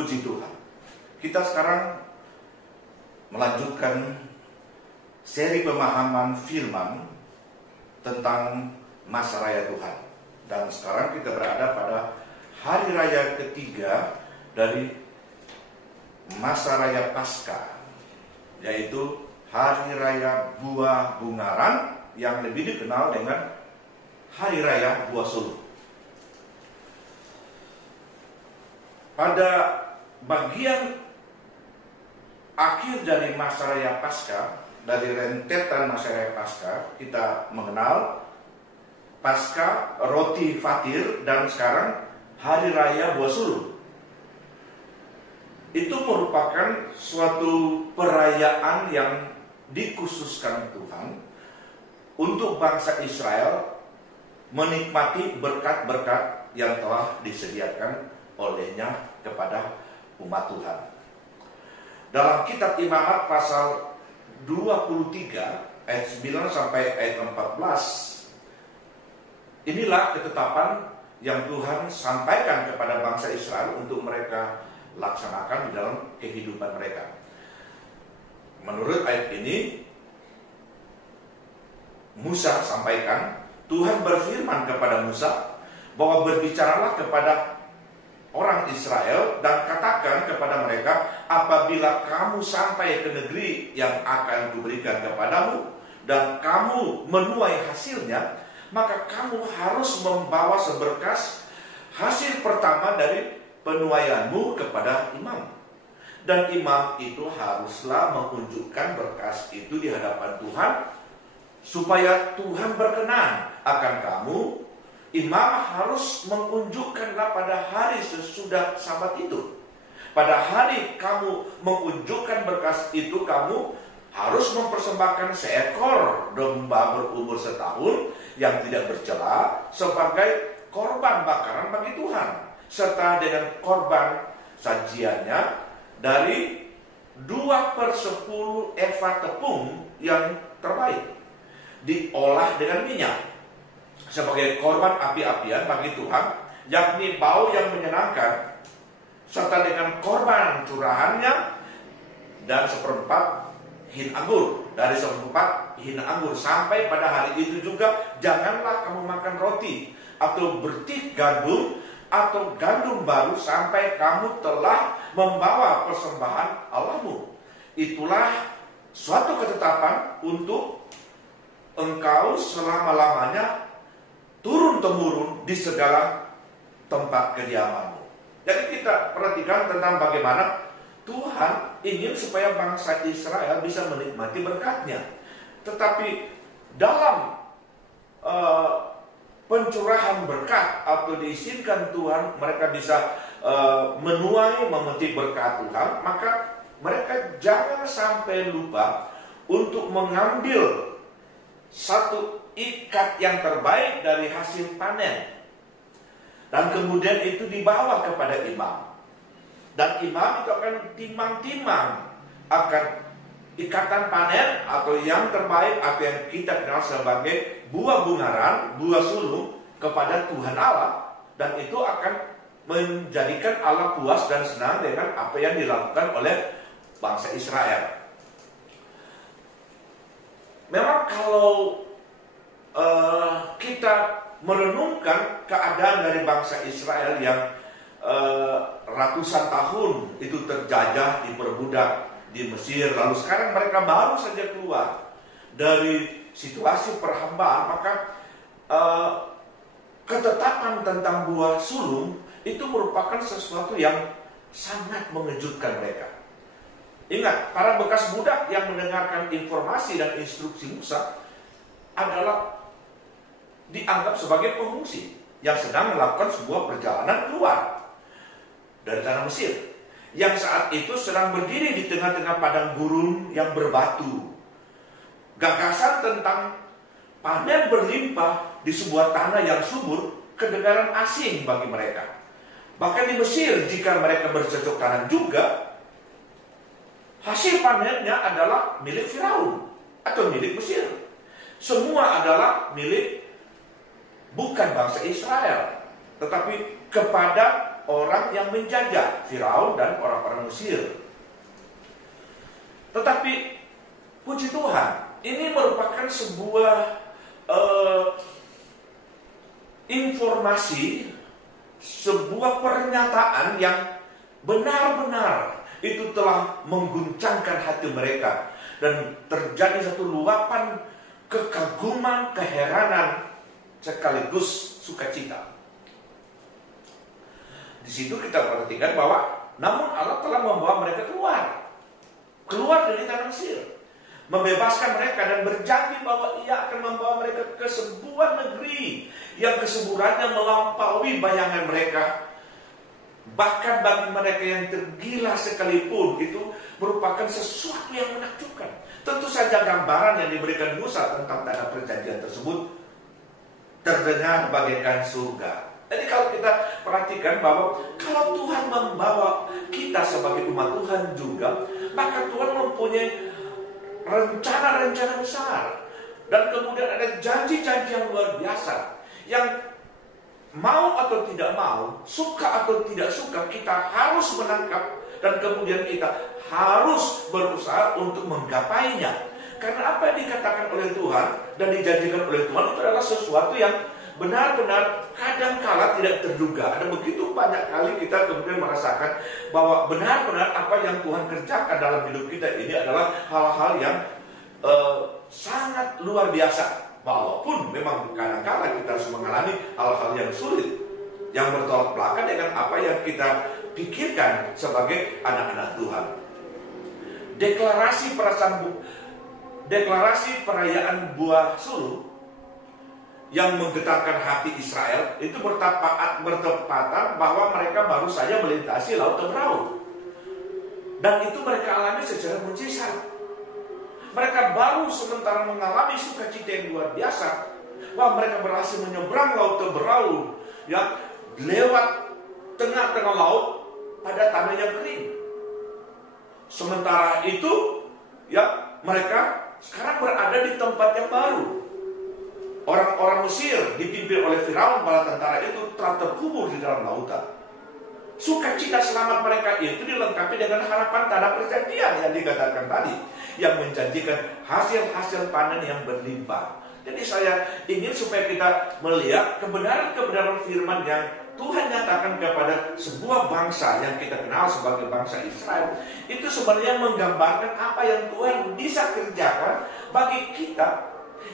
Puji Tuhan. Kita sekarang melanjutkan seri pemahaman firman tentang masa raya Tuhan. Dan sekarang kita berada pada hari raya ketiga dari masa raya Paskah, yaitu hari raya buah bungaran yang lebih dikenal dengan hari raya buah sulung. Pada bagian akhir dari masa raya Paskah, dari rentetan masa raya Paskah, kita mengenal Paskah, roti fatir, dan sekarang hari raya buah sulung. Itu merupakan suatu perayaan yang dikhususkan Tuhan untuk bangsa Israel menikmati berkat-berkat yang telah disediakan olehnya kepada umat Tuhan. Dalam kitab Imamat pasal 23 ayat 9 sampai ayat 14, inilah ketetapan yang Tuhan sampaikan kepada bangsa Israel untuk mereka laksanakan di dalam kehidupan mereka. Menurut ayat ini, Musa sampaikan, Tuhan berfirman kepada Musa bahwa berbicaralah kepada orang Israel dan katakan kepada mereka, apabila kamu sampai ke negeri yang akan kuberikan kepadamu dan kamu menuai hasilnya, maka kamu harus membawa seberkas hasil pertama dari penuaianmu kepada imam. Dan imam itu haruslah menunjukkan berkas itu di hadapan Tuhan, supaya Tuhan berkenan akan kamu. Imam harus menunjukkanlah pada hari sesudah Sabat itu. Pada hari kamu menunjukkan berkas itu, kamu harus mempersembahkan seekor domba berumur setahun yang tidak bercela sebagai korban bakaran bagi Tuhan, serta dengan korban sajiannya dari 2/10 eva tepung yang terbaik, diolah dengan minyak sebagai korban api-apian bagi Tuhan, yakni bau yang menyenangkan, serta dengan korban curahannya dan 1/4 hin anggur, dari 1/4 hin anggur. Sampai pada hari itu juga janganlah kamu makan roti atau bertik gandum atau gandum baru sampai kamu telah membawa persembahan Allahmu. Itulah suatu ketetapan untuk engkau selama-lamanya, turun-temurun di segala tempat kediamanmu. Jadi kita perhatikan tentang bagaimana Tuhan ingin supaya bangsa Israel bisa menikmati berkatnya. Tetapi dalam pencurahan berkat atau diizinkan Tuhan mereka bisa menuai, memetik berkat Tuhan, maka mereka jangan sampai lupa untuk mengambil satu ikat yang terbaik dari hasil panen, dan kemudian itu dibawa kepada imam, dan imam itu akan timang-timang akan ikatan panen atau yang terbaik atau yang kita kenal sebagai buah bungaran, buah sulung kepada Tuhan Allah, dan itu akan menjadikan Allah puas dan senang dengan apa yang dilakukan oleh bangsa Israel. Memang kalau kita merenungkan keadaan dari bangsa Israel yang ratusan tahun itu terjajah, diperbudak di Mesir, lalu sekarang mereka baru saja keluar dari situasi perhambaan, maka ketetapan tentang buah sulung itu merupakan sesuatu yang sangat mengejutkan mereka. Ingat, para bekas budak yang mendengarkan informasi dan instruksi Musa adalah dianggap sebagai pengungsi yang sedang melakukan sebuah perjalanan keluar dari tanah Mesir, yang saat itu sedang berdiri di tengah-tengah padang gurun yang berbatu. Gagasan tentang panen berlimpah di sebuah tanah yang subur kedengaran asing bagi mereka. Bahkan di Mesir, jika mereka bercocok tanam juga, hasil panennya adalah milik Firaun atau milik Mesir. Semua adalah milik bukan bangsa Israel, tetapi kepada orang yang menjajah, Firaun dan orang-orang Mesir. Tetapi puji Tuhan, ini merupakan sebuah informasi, sebuah pernyataan yang benar-benar itu telah mengguncangkan hati mereka, dan terjadi satu luapan kekaguman, keheranan, sekaligus sukacita. Di situ kita perhatikan bahwa namun Allah telah membawa mereka keluar dari tanah Mesir, membebaskan mereka dan berjanji bahwa Ia akan membawa mereka ke sebuah negeri yang kesuburannya melampaui bayangan mereka. Bahkan bagi mereka yang tergila sekalipun, itu merupakan sesuatu yang menakjubkan. Tentu saja gambaran yang diberikan Musa tentang tanah perjanjian tersebut terdengar bagaikan surga. Jadi kalau kita perhatikan bahwa kalau Tuhan membawa kita sebagai umat Tuhan juga, maka Tuhan mempunyai rencana-rencana besar. Dan kemudian ada janji-janji yang luar biasa, yang mau atau tidak mau, suka atau tidak suka, kita harus menangkap. Dan kemudian kita harus berusaha untuk menggapainya. Karena apa yang dikatakan oleh Tuhan dan dijanjikan oleh Tuhan itu adalah sesuatu yang benar-benar kadang-kala tidak terduga. Ada begitu banyak kali kita kemudian merasakan bahwa benar-benar apa yang Tuhan kerjakan dalam hidup kita ini adalah hal-hal yang sangat luar biasa. Walaupun memang kadang-kala kita harus mengalami hal-hal yang sulit, yang bertolak belakang dengan apa yang kita pikirkan sebagai anak-anak Tuhan. Deklarasi perayaan buah sulung yang menggetarkan hati Israel itu bertepatan bahwa mereka baru saja melintasi Laut Teberau, dan itu mereka alami secara mujizat. Mereka baru sementara mengalami sukacita yang luar biasa, bahwa mereka berhasil menyeberang Laut Teberau yang lewat tengah-tengah laut pada tanah yang kering. Sementara itu, ya, mereka sekarang berada di tempat yang baru. Orang-orang Mesir dipimpin oleh Firaun, bala tentara itu telah terkubur di dalam lautan. Sukacita selamat mereka itu dilengkapi dengan harapan tanah perjanjian yang dikatakan tadi, yang menjanjikan hasil-hasil panen yang berlimpah. Jadi saya ingin supaya kita melihat kebenaran-kebenaran firman yang Tuhan nyatakan kepada sebuah bangsa yang kita kenal sebagai bangsa Israel. Itu sebenarnya menggambarkan apa yang Tuhan bisa kerjakan bagi kita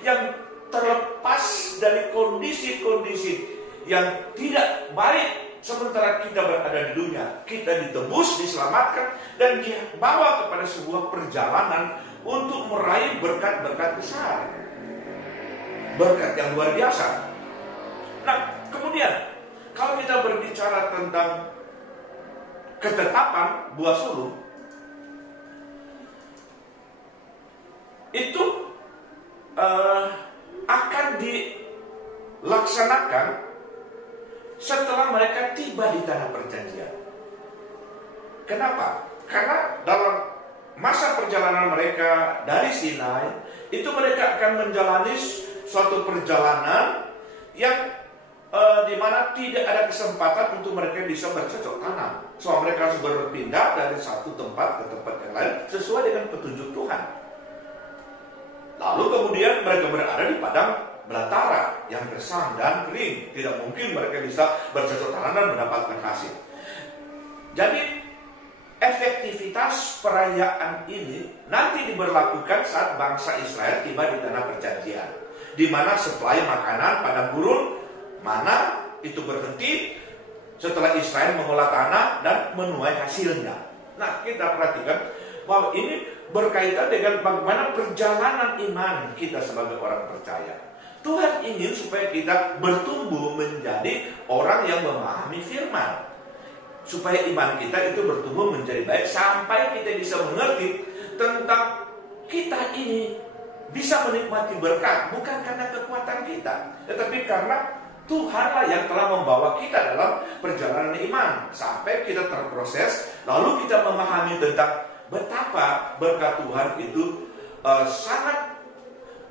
yang terlepas dari kondisi-kondisi yang tidak baik. Sementara kita berada di dunia, kita ditebus, diselamatkan, dan dibawa kepada sebuah perjalanan untuk meraih berkat-berkat besar, berkat yang luar biasa. Nah, kemudian kalau kita berbicara tentang ketetapan buah sulung, itu akan dilaksanakan setelah mereka tiba di tanah perjanjian. Kenapa? Karena dalam masa perjalanan mereka dari Sinai, itu mereka akan menjalani suatu perjalanan yang di mana tidak ada kesempatan untuk mereka bisa bercocok tanam. So mereka harus berpindah dari satu tempat ke tempat yang lain sesuai dengan petunjuk Tuhan. Lalu kemudian mereka berada di padang belantara yang gersang dan kering. Tidak mungkin mereka bisa bercocok tanam dan mendapatkan hasil. Jadi efektivitas perayaan ini nanti diberlakukan saat bangsa Israel tiba di tanah perjanjian, di mana suplai makanan padang gurun mana itu berhenti setelah Israel mengolah tanah dan menuai hasilnya. Nah, kita perhatikan bahwa ini berkaitan dengan bagaimana perjalanan iman kita sebagai orang percaya. Tuhan ingin supaya kita bertumbuh menjadi orang yang memahami firman, supaya iman kita itu bertumbuh menjadi baik sampai kita bisa mengerti tentang kita ini bisa menikmati berkat bukan karena kekuatan kita, tetapi karena Tuhanlah yang telah membawa kita dalam perjalanan iman sampai kita terproses, lalu kita memahami tentang betapa berkat Tuhan itu sangat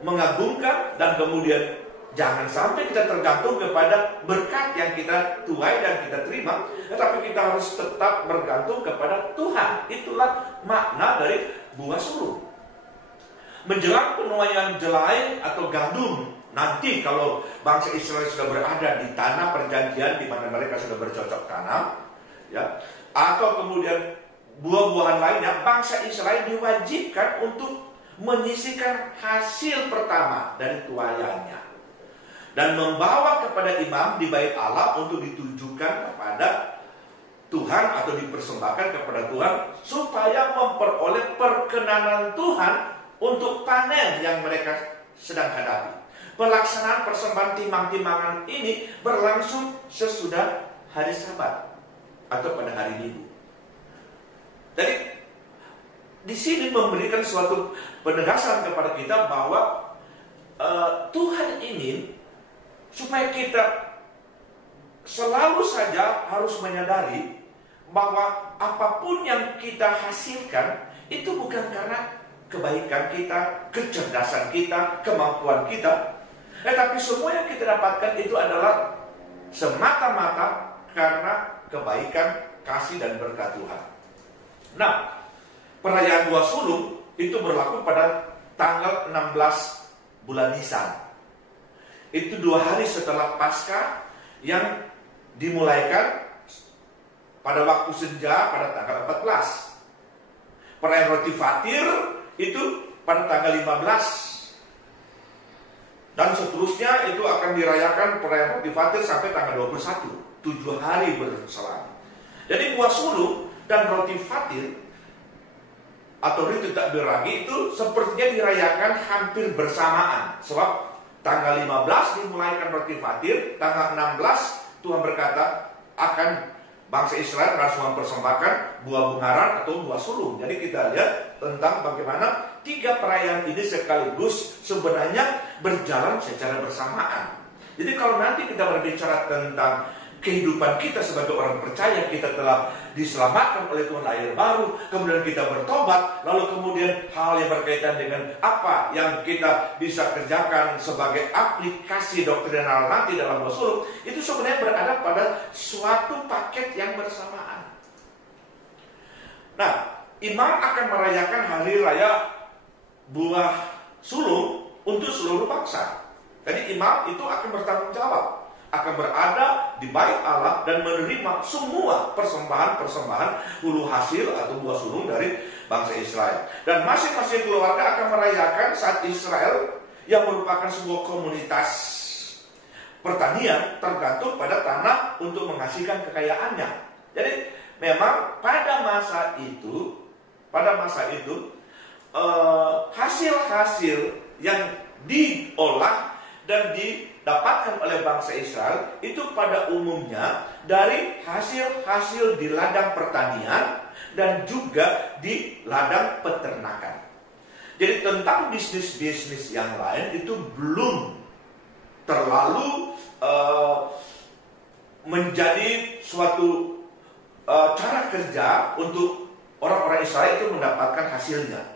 mengagumkan dan kemudian Jangan sampai kita tergantung kepada berkat yang kita tuai dan kita terima, tetapi kita harus tetap bergantung kepada Tuhan. Itulah makna dari buah sulung. Menjelang penuaian jelai atau gandum, nanti kalau bangsa Israel sudah berada di tanah perjanjian di mana mereka sudah bercocok tanam, ya, atau kemudian buah-buahan lainnya, bangsa Israel diwajibkan untuk menyisihkan hasil pertama dari tuaiannya dan membawa kepada imam di bait Allah untuk ditujukan kepada Tuhan atau dipersembahkan kepada Tuhan supaya memperoleh perkenanan Tuhan untuk panen yang mereka sedang hadapi. Pelaksanaan persembahan timang-timangan ini berlangsung sesudah hari Sabat atau pada hari Minggu. Jadi di sini memberikan suatu penegasan kepada kita bahwa Tuhan ingin supaya kita selalu saja harus menyadari bahwa apapun yang kita hasilkan itu bukan karena kebaikan kita, kecerdasan kita, kemampuan kita, tetapi semua yang kita dapatkan itu adalah semata-mata karena kebaikan, kasih dan berkat Tuhan. Nah, perayaan buah sulung itu berlaku pada tanggal 16 bulan Nisan. Itu 2 hari setelah Paskah yang dimulaikan pada waktu senja pada tanggal 14. Perayaan roti fatir itu pada tanggal 15. Dan seterusnya itu akan dirayakan perayaan roti fatir sampai tanggal 21. 7 hari berselang. Jadi buah sulung dan roti fatir atau riti takbir ragi itu sepertinya dirayakan hampir bersamaan. Sebab tanggal 15 dimulaikan roti fatir, tanggal 16 Tuhan berkata akan bangsa Israel harus mempersembahkan buah bungaran atau buah sulung. Jadi kita lihat tentang bagaimana 3 perayaan ini sekaligus sebenarnya berjalan secara bersamaan. Jadi kalau nanti kita berbicara tentang kehidupan kita sebagai orang percaya, kita telah diselamatkan oleh Tuhan lahir baru, kemudian kita bertobat, lalu kemudian hal yang berkaitan dengan apa yang kita bisa kerjakan sebagai aplikasi doktrinal nanti dalam buah sulung, itu sebenarnya berada pada suatu paket yang bersamaan. Nah, imam akan merayakan hari raya buah sulung untuk seluruh bangsa. Jadi imam itu akan bertanggung jawab, akan berada di bait Allah dan menerima semua persembahan-persembahan hulu hasil atau buah sulung dari bangsa Israel. Dan masing-masing keluarga akan merayakan saat Israel yang merupakan sebuah komunitas pertanian tergantung pada tanah untuk menghasilkan kekayaannya. Jadi memang pada masa itu hasil-hasil yang diolah dan didapatkan oleh bangsa Israel itu pada umumnya dari hasil-hasil di ladang pertanian dan juga di ladang peternakan. Jadi tentang bisnis-bisnis yang lain itu belum terlalu menjadi suatu cara kerja untuk orang-orang Israel itu mendapatkan hasilnya.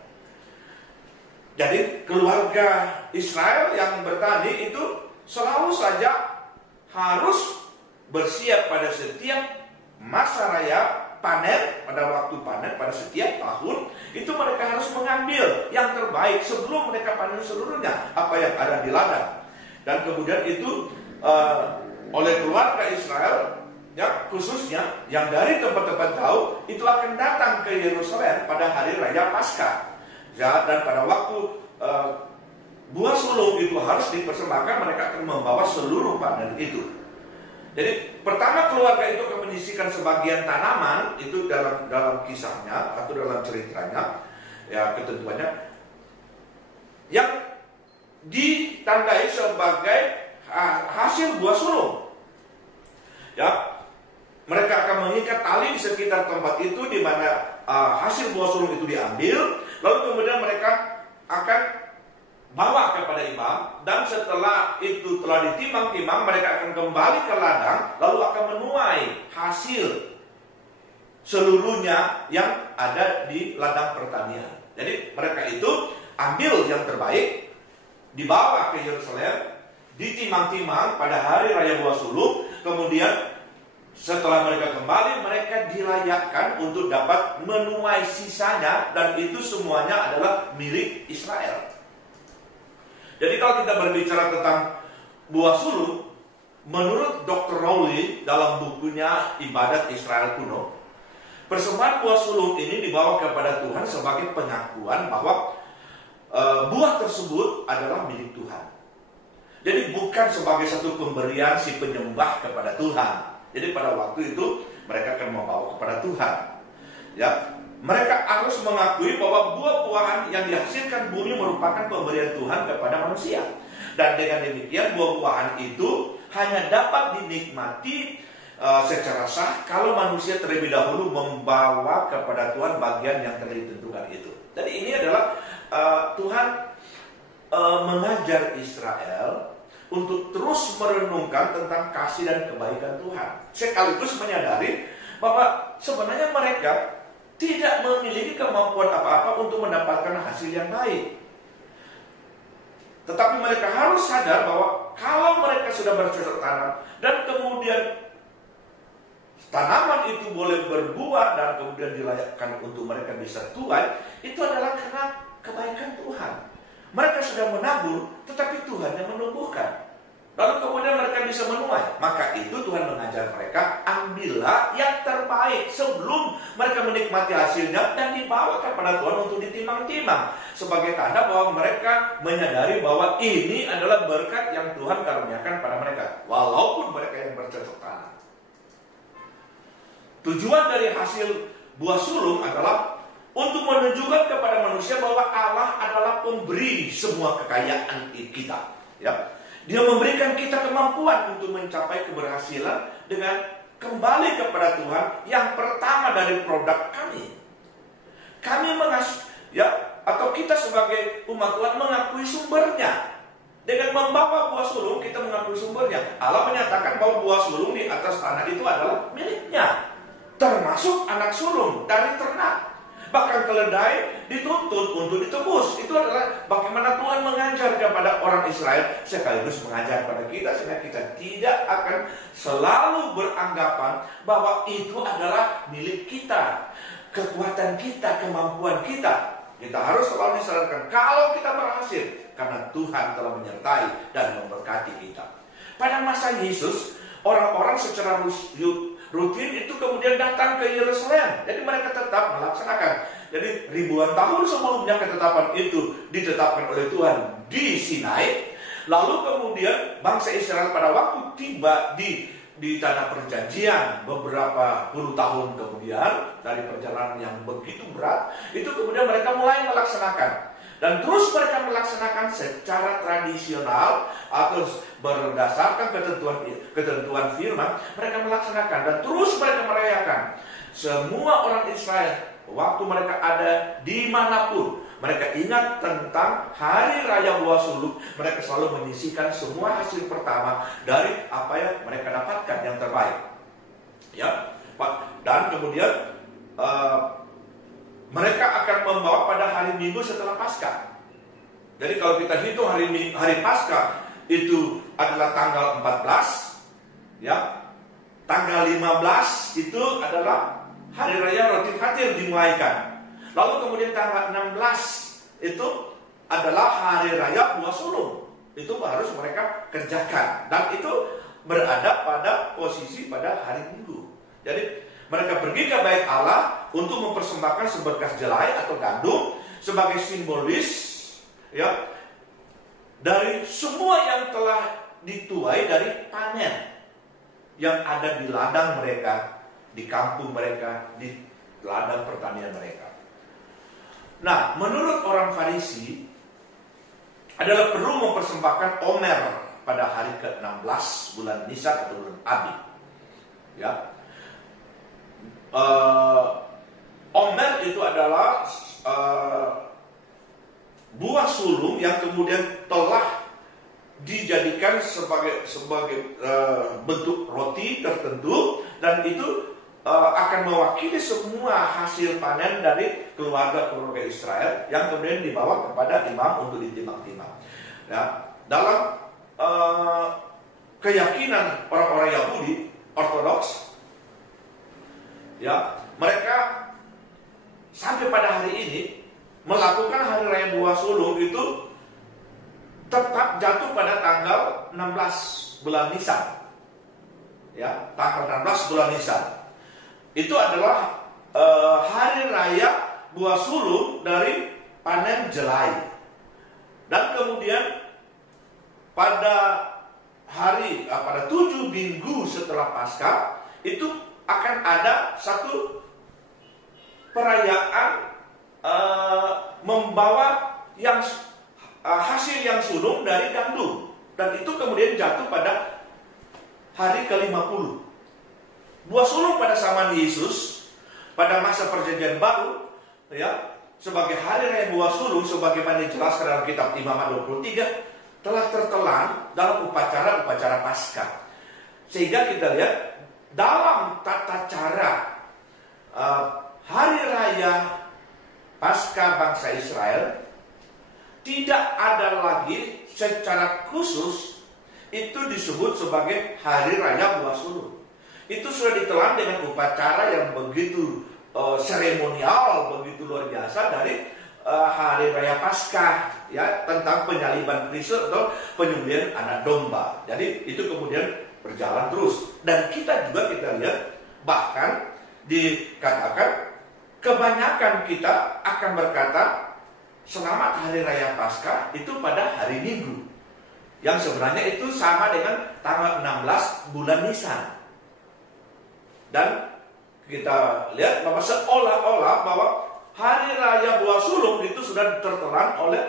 Jadi keluarga Israel yang bertani itu selalu saja harus bersiap pada setiap masa raya panen, pada waktu panen, pada setiap tahun, itu mereka harus mengambil yang terbaik sebelum mereka panen seluruhnya, apa yang ada di ladang. Dan kemudian itu oleh keluarga Israel, ya, khususnya yang dari tempat-tempat jauh, itu akan datang ke Yerusalem pada hari raya Paskah. Ya, dan pada waktu buah sulung itu harus dipersembahkan, mereka akan membawa seluruh panen itu. Jadi pertama keluarga itu akan menyisihkan sebagian tanaman itu dalam kisahnya atau dalam ceritanya, ya ketentuannya yang ditandai sebagai hasil buah sulung. Ya, mereka akan mengikat tali di sekitar tempat itu di mana hasil buah sulung itu diambil. Lalu kemudian mereka akan bawa kepada imam, dan setelah itu telah ditimbang-timbang, mereka akan kembali ke ladang, lalu akan menuai hasil seluruhnya yang ada di ladang pertanian. Jadi mereka itu ambil yang terbaik, dibawa ke Yerusalem, ditimang-timang pada hari raya buah sulung. Kemudian setelah mereka kembali, mereka dilayakkan untuk dapat menuai sisanya, dan itu semuanya adalah milik Israel. Jadi kalau kita berbicara tentang buah sulung, menurut Dr. Rowley dalam bukunya Ibadat Israel Kuno, persembahan buah sulung ini dibawa kepada Tuhan sebagai pengakuan bahwa buah tersebut adalah milik Tuhan. Jadi bukan sebagai satu pemberian si penyembah kepada Tuhan. Jadi pada waktu itu mereka akan membawa kepada Tuhan. Ya, mereka harus mengakui bahwa buah-buahan yang dihasilkan bumi merupakan pemberian Tuhan kepada manusia. Dan dengan demikian buah-buahan itu hanya dapat dinikmati secara sah kalau manusia terlebih dahulu membawa kepada Tuhan bagian yang telah ditentukan itu. Jadi ini adalah Tuhan mengajar Israel untuk terus merenungkan tentang kasih dan kebaikan Tuhan, sekaligus menyadari bahwa sebenarnya mereka tidak memiliki kemampuan apa-apa untuk mendapatkan hasil yang baik. Tetapi mereka harus sadar bahwa kalau mereka sudah bercocok tanam dan kemudian tanaman itu boleh berbuah dan kemudian dilayakkan untuk mereka bisa tuai, itu adalah karena kebaikan Tuhan. Mereka sudah menabur, tetapi Tuhan yang menumbuhkan. Lalu kemudian mereka bisa menuai. Maka itu Tuhan mengajar mereka, ambillah yang terbaik sebelum mereka menikmati hasilnya dan dibawa kepada Tuhan untuk ditimang-timang. Sebagai tanda bahwa mereka menyadari bahwa ini adalah berkat yang Tuhan karuniakan pada mereka, walaupun mereka yang bercocok tanam. Tujuan dari hasil buah sulung adalah untuk menunjukkan kepada manusia bahwa Allah adalah pemberi semua kekayaan kita. Ya, Dia memberikan kita kemampuan untuk mencapai keberhasilan dengan kembali kepada Tuhan yang pertama dari produk kami. Kami atau kita sebagai umat Tuhan mengakui sumbernya. Dengan membawa buah sulung kita mengakui sumbernya. Allah menyatakan bahwa buah sulung di atas tanah itu adalah miliknya, termasuk anak sulung dari ternak. Bahkan keledai dituntut untuk ditebus. Itu adalah bagaimana Tuhan mengajar kepada orang Israel, sekaligus mengajar kepada kita, sehingga kita tidak akan selalu beranggapan bahwa itu adalah milik kita, kekuatan kita, kemampuan kita. Kita harus selalu disadarkan kalau kita berhasil karena Tuhan telah menyertai dan memberkati kita. Pada masa Yesus, orang-orang secara rutin itu kemudian datang ke Yerusalem. Jadi mereka tetap melaksanakan. Jadi ribuan tahun sebelumnya ketetapan itu ditetapkan oleh Tuhan di Sinai. Lalu kemudian bangsa Israel pada waktu tiba di tanah perjanjian beberapa puluh tahun kemudian dari perjalanan yang begitu berat, itu kemudian mereka mulai melaksanakan. Dan terus mereka melaksanakan secara tradisional atau berdasarkan ketentuan firman, mereka melaksanakan dan terus mereka merayakan. Semua orang Israel waktu mereka ada dimanapun, mereka ingat tentang hari raya buah sulung. Mereka selalu menyisihkan semua hasil pertama dari apa yang mereka dapatkan yang terbaik. Ya, dan kemudian mereka akan membawa pada hari Minggu setelah Paskah. Jadi kalau kita hitung hari Paskah itu adalah tanggal 14, ya. Tanggal 15 itu adalah hari raya roti fatir dimulaikan. Lalu kemudian tanggal 16 itu adalah hari raya buah sulung. Itu harus mereka kerjakan, dan itu berada pada posisi pada hari Minggu. Jadi mereka pergi ke bait Allah untuk mempersembahkan seberkas jelai atau gandum sebagai simbolis, ya, dari semua yang telah dituai dari panen yang ada di ladang mereka, di kampung mereka, di ladang pertanian mereka. Nah, menurut orang Farisi adalah perlu mempersembahkan omer pada hari ke-16 bulan Nisan atau bulan Abib. Ya. Omer itu adalah buah sulung yang kemudian telah dijadikan sebagai bentuk roti tertentu, dan itu akan mewakili semua hasil panen dari keluarga Israel yang kemudian dibawa kepada imam untuk ditimang-timang. Ya, dalam keyakinan orang-orang Yahudi Ortodoks, ya, mereka sampai pada hari ini melakukan hari raya buah sulung itu tetap jatuh pada tanggal 16 bulan Nisan. Ya, tanggal 16 bulan Nisan. Itu adalah hari raya buah sulung dari panen jelai. Dan kemudian pada pada 7 minggu setelah Paskah itu akan ada satu perayaan membawa yang hasil yang sulung dari gandum, dan itu kemudian jatuh pada hari ke-50. Buah sulung pada zaman Yesus pada masa perjanjian baru, ya, sebagai hari raya buah sulung sebagaimana dijelaskan dalam kitab Imamat 23 telah tertelan dalam upacara-upacara Paskah. Sehingga kita lihat dalam tata cara hari raya Paskah bangsa Israel tidak ada lagi secara khusus itu disebut sebagai hari raya buah sulung. Itu sudah ditelan dengan upacara yang begitu seremonial, begitu luar biasa dari hari raya Paskah, ya, tentang penyaliban Kristus atau penyembelihan anak domba. Jadi itu kemudian berjalan terus, dan kita lihat bahkan dikatakan kebanyakan kita akan berkata selamat hari raya Paskah itu pada hari Minggu, yang sebenarnya itu sama dengan tanggal 16 bulan Nisan. Dan kita lihat bahwa seolah-olah bahwa hari raya buah sulung itu sudah tertelan oleh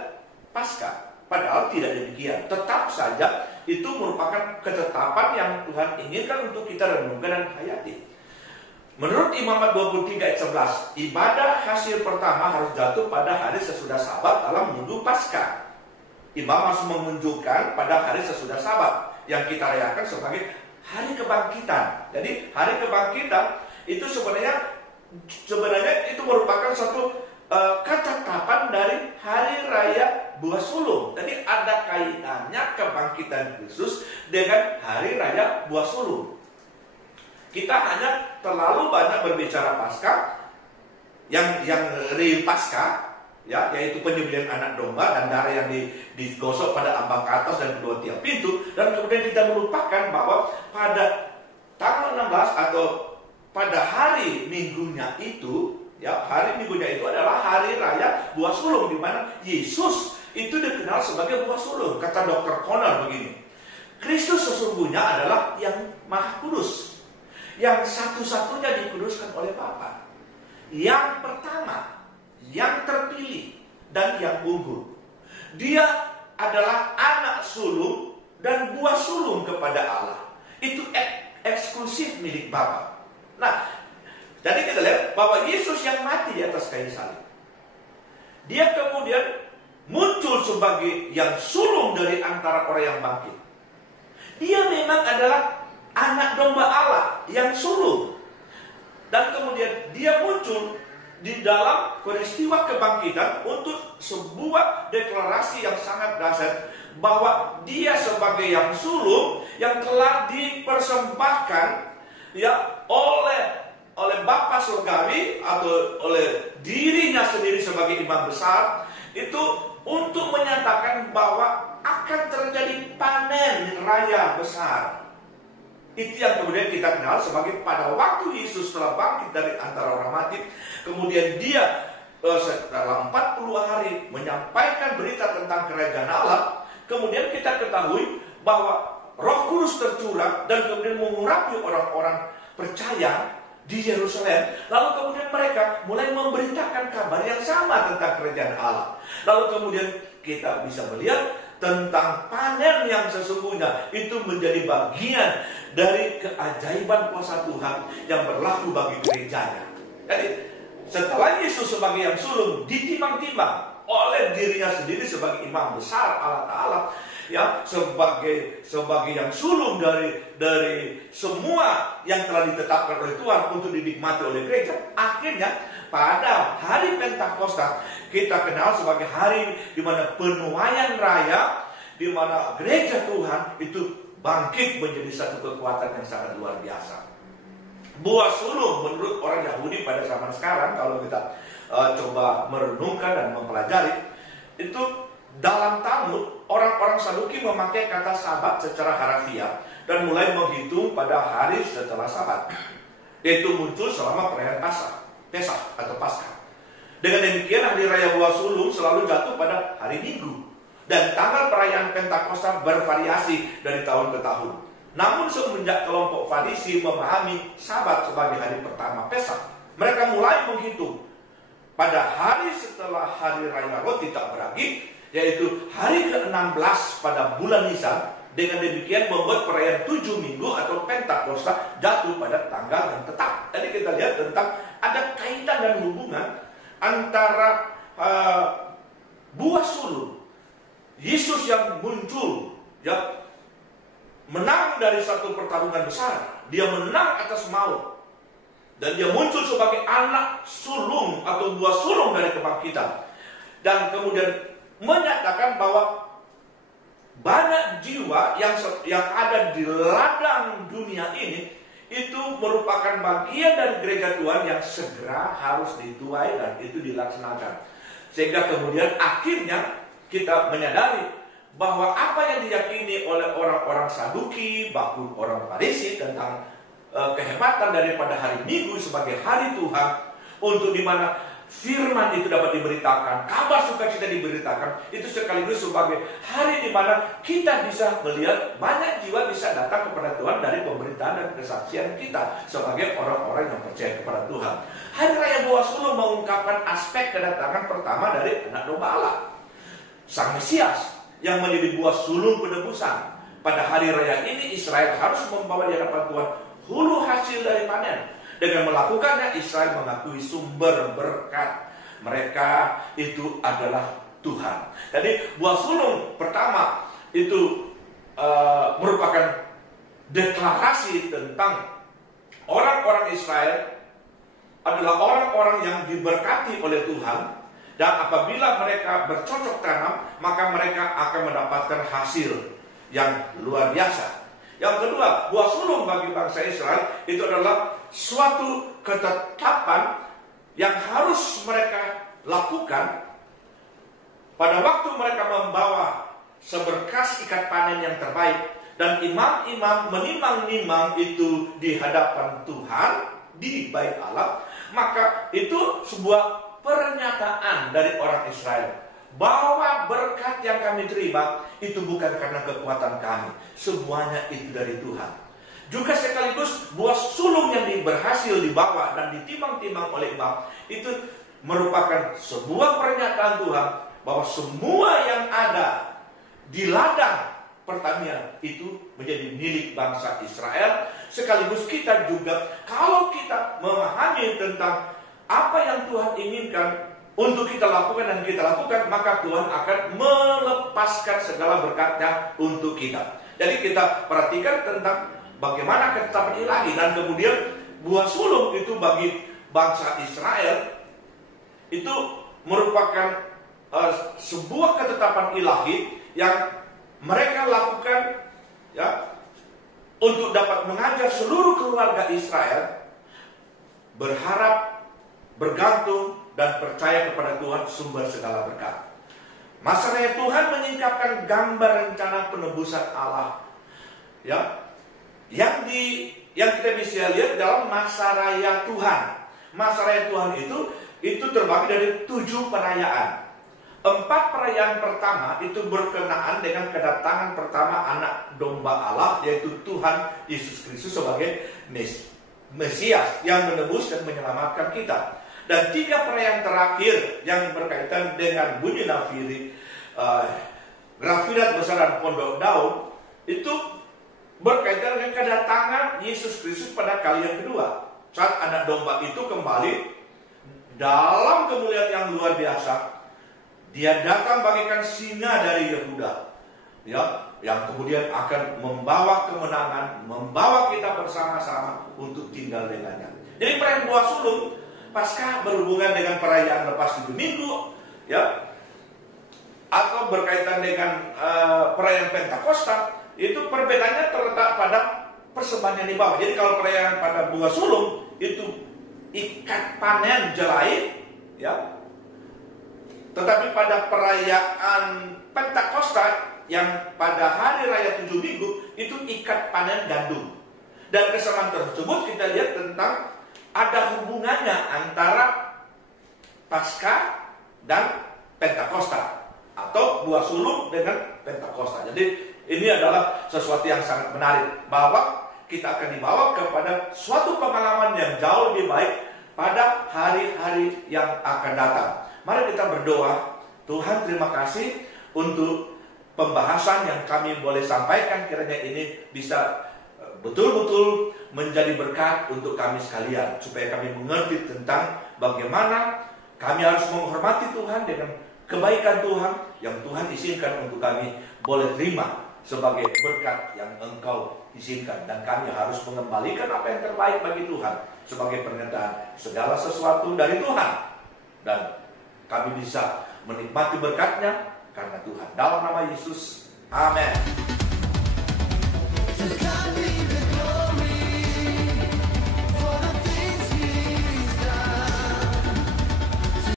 Paskah. Padahal tidak demikian. Tetap saja itu merupakan ketetapan yang Tuhan inginkan untuk kita renungkan dan hayati. Menurut Imamat 23 ayat 11, ibadah hasil pertama harus jatuh pada hari sesudah Sabat dalam minggu Paskah. Imam harus menunjukkan pada hari sesudah Sabat yang kita rayakan sebagai hari kebangkitan. Jadi hari kebangkitan itu sebenarnya itu merupakan suatu ketetapan dari hari raya buah sulung. Jadi ada kaitannya kebangkitan Kristus dengan hari raya buah sulung. Kita hanya terlalu banyak berbicara Paskah, yang real Paskah, ya, yaitu penyembelihan anak domba dan darah yang digosok pada ambang ke atas dan kedua tiap pintu, dan kemudian kita melupakan bahwa pada tanggal 16 atau pada hari minggunya itu, ya, hari minggunya itu adalah hari raya buah sulung, di mana Yesus itu dikenal sebagai buah sulung. Kata Dr. Conner begini, Kristus sesungguhnya adalah yang Maha Kudus, yang satu-satunya dikuduskan oleh Bapa, yang pertama, yang terpilih, dan yang unggul. Dia adalah anak sulung dan buah sulung kepada Allah. Itu eksklusif milik Bapa. Nah, jadi kita lihat bahwa Yesus yang mati di atas kayu salib, dia kemudian muncul sebagai yang sulung dari antara orang yang bangkit. Dia memang adalah anak domba Allah yang sulung. Dan kemudian dia muncul di dalam peristiwa kebangkitan untuk sebuah deklarasi yang sangat dahsyat, bahwa dia sebagai yang sulung yang telah dipersembahkan, ya, oleh Bapa Surgawi atau oleh dirinya sendiri sebagai imam besar, itu untuk menyatakan bahwa akan terjadi panen raya besar. Itu yang kemudian kita kenal sebagai pada waktu Yesus telah bangkit dari antara orang mati, kemudian dia setelah 40 hari menyampaikan berita tentang kerajaan Allah. Kemudian kita ketahui bahwa Roh Kudus tercurah dan kemudian mengurapi orang-orang percaya di Yerusalem. Lalu kemudian mereka mulai memberitakan kabar yang sama tentang kerajaan Allah. Lalu kemudian kita bisa melihat tentang panen yang sesungguhnya itu menjadi bagian dari keajaiban kuasa Tuhan yang berlaku bagi gerejanya. Jadi setelah Yesus sebagai yang sulung ditimbang-timbang oleh dirinya sendiri sebagai imam besar Allah Ta'ala, ya, sebagai yang sulung dari semua yang telah ditetapkan oleh Tuhan untuk dinikmati oleh gereja, akhirnya pada hari Pentakosta kita kenal sebagai hari di mana penuaian raya di mana gereja Tuhan itu bangkit menjadi satu kekuatan yang sangat luar biasa. Buah sulung menurut orang Yahudi pada zaman sekarang, kalau kita coba merenungkan dan mempelajari, itu dalam Talmud orang-orang Saduki memakai kata Sabat secara harafiah dan mulai menghitung pada hari setelah Sabat, yaitu muncul selama perayaan Pesach atau Paskah. Dengan demikian hari raya buah sulung selalu jatuh pada hari Minggu, dan tanggal perayaan Pentakosta bervariasi dari tahun ke tahun. Namun semenjak kelompok Farisi memahami Sabat sebagai hari pertama Pesach, mereka mulai menghitung pada hari setelah hari raya roti tak beragi, yaitu hari ke-16 pada bulan Nisan. Dengan demikian membuat perayaan 7 minggu atau Pentakosta jatuh pada tanggal yang tetap. Jadi kita lihat tentang ada kaitan dan hubungan antara buah sulung Yesus yang muncul, ya, menang dari satu pertarungan besar. Dia menang atas maut, dan dia muncul sebagai anak sulung atau buah sulung dari kebangkitan, dan kemudian menyatakan bahwa banyak jiwa yang ada di ladang dunia ini itu merupakan bagian dari gereja Tuhan yang segera harus dituai dan itu dilaksanakan. Sehingga kemudian akhirnya kita menyadari bahwa apa yang diyakini oleh orang-orang Saduki, bahkan orang Farisi tentang kehebatan daripada hari Minggu sebagai hari Tuhan, untuk dimana firman itu dapat diberitakan, kabar sukacita diberitakan, itu sekaligus sebagai hari di mana kita bisa melihat banyak jiwa bisa datang kepada Tuhan dari pemberitaan dan kesaksian kita sebagai orang-orang yang percaya kepada Tuhan. Hari Raya Buah Sulung mengungkapkan aspek kedatangan pertama dari anak domba Allah, Sang Mesias, yang menjadi buah sulung penebusan. Pada hari raya ini Israel harus membawa di hadapan Tuhan hulu hasil dari panen. Dengan melakukannya Israel mengakui sumber berkat mereka itu adalah Tuhan. Jadi buah sulung pertama itu merupakan deklarasi tentang orang-orang Israel adalah orang-orang yang diberkati oleh Tuhan. Dan apabila mereka bercocok tanam, maka mereka akan mendapatkan hasil yang luar biasa. Yang kedua, buah sulung bagi bangsa Israel itu adalah suatu ketetapan yang harus mereka lakukan pada waktu mereka membawa seberkas ikat panen yang terbaik. Dan imam-imam menimang-nimang itu di hadapan Tuhan, di bait Allah. Maka itu sebuah pernyataan dari orang Israel bahwa berkat yang kami terima itu bukan karena kekuatan kami, semuanya itu dari Tuhan. Juga sekaligus buah sulung yang berhasil dibawa dan ditimang-timang oleh imam itu merupakan sebuah pernyataan Tuhan bahwa semua yang ada di ladang pertanian itu menjadi milik bangsa Israel. Sekaligus kita juga, kalau kita memahami tentang apa yang Tuhan inginkan untuk kita lakukan dan kita lakukan, maka Tuhan akan melepaskan segala berkatnya untuk kita. Jadi kita perhatikan tentang bagaimana ketetapan ilahi. Dan kemudian buah sulung itu bagi bangsa Israel itu merupakan sebuah ketetapan ilahi yang mereka lakukan, ya, untuk dapat mengajar seluruh keluarga Israel berharap, bergantung dan percaya kepada Tuhan sumber segala berkat. Masa raya Tuhan menyingkapkan gambar rencana penebusan Allah, ya, yang kita bisa lihat dalam masa raya Tuhan. Masa raya Tuhan itu terbagi dari 7 perayaan. 4 perayaan pertama itu berkenaan dengan kedatangan pertama anak domba Allah, yaitu Tuhan Yesus Kristus sebagai Mesias yang menebus dan menyelamatkan kita. Dan 3 perayaan terakhir yang berkaitan dengan bunyi nafiri, Grafidat besaran Pondok Daun, itu berkaitan dengan kedatangan Yesus Kristus pada kali yang kedua. Saat anak domba itu kembali dalam kemuliaan yang luar biasa, dia datang bagaikan singa dari Yehuda, ya, yang kemudian akan membawa kemenangan, membawa kita bersama-sama untuk tinggal dengannya. Jadi perayaan buah sulung Paskah berhubungan dengan perayaan lepas 7 minggu, ya. atau berkaitan dengan perayaan Pentakosta, itu perbedaannya terletak pada persembahan yang dibawa. Jadi kalau perayaan pada buah sulung itu ikat panen jelai, ya. Tetapi pada perayaan Pentakosta yang pada hari raya 7 minggu itu ikat panen gandum. Dan kesamaan tersebut kita lihat tentang ada hubungannya antara Paskah dan Pentakosta, atau buah sulung dengan Pentakosta. Jadi ini adalah sesuatu yang sangat menarik, bahwa kita akan dibawa kepada suatu pengalaman yang jauh lebih baik pada hari-hari yang akan datang. Mari kita berdoa. Tuhan, terima kasih untuk pembahasan yang kami boleh sampaikan. Kiranya ini bisa betul-betul menjadi berkat untuk kami sekalian, supaya kami mengerti tentang bagaimana kami harus menghormati Tuhan dengan kebaikan Tuhan yang Tuhan izinkan untuk kami boleh terima sebagai berkat yang Engkau izinkan. Dan kami harus mengembalikan apa yang terbaik bagi Tuhan sebagai pernyataan segala sesuatu dari Tuhan. Dan kami bisa menikmati berkatnya karena Tuhan. Dalam nama Yesus, amin.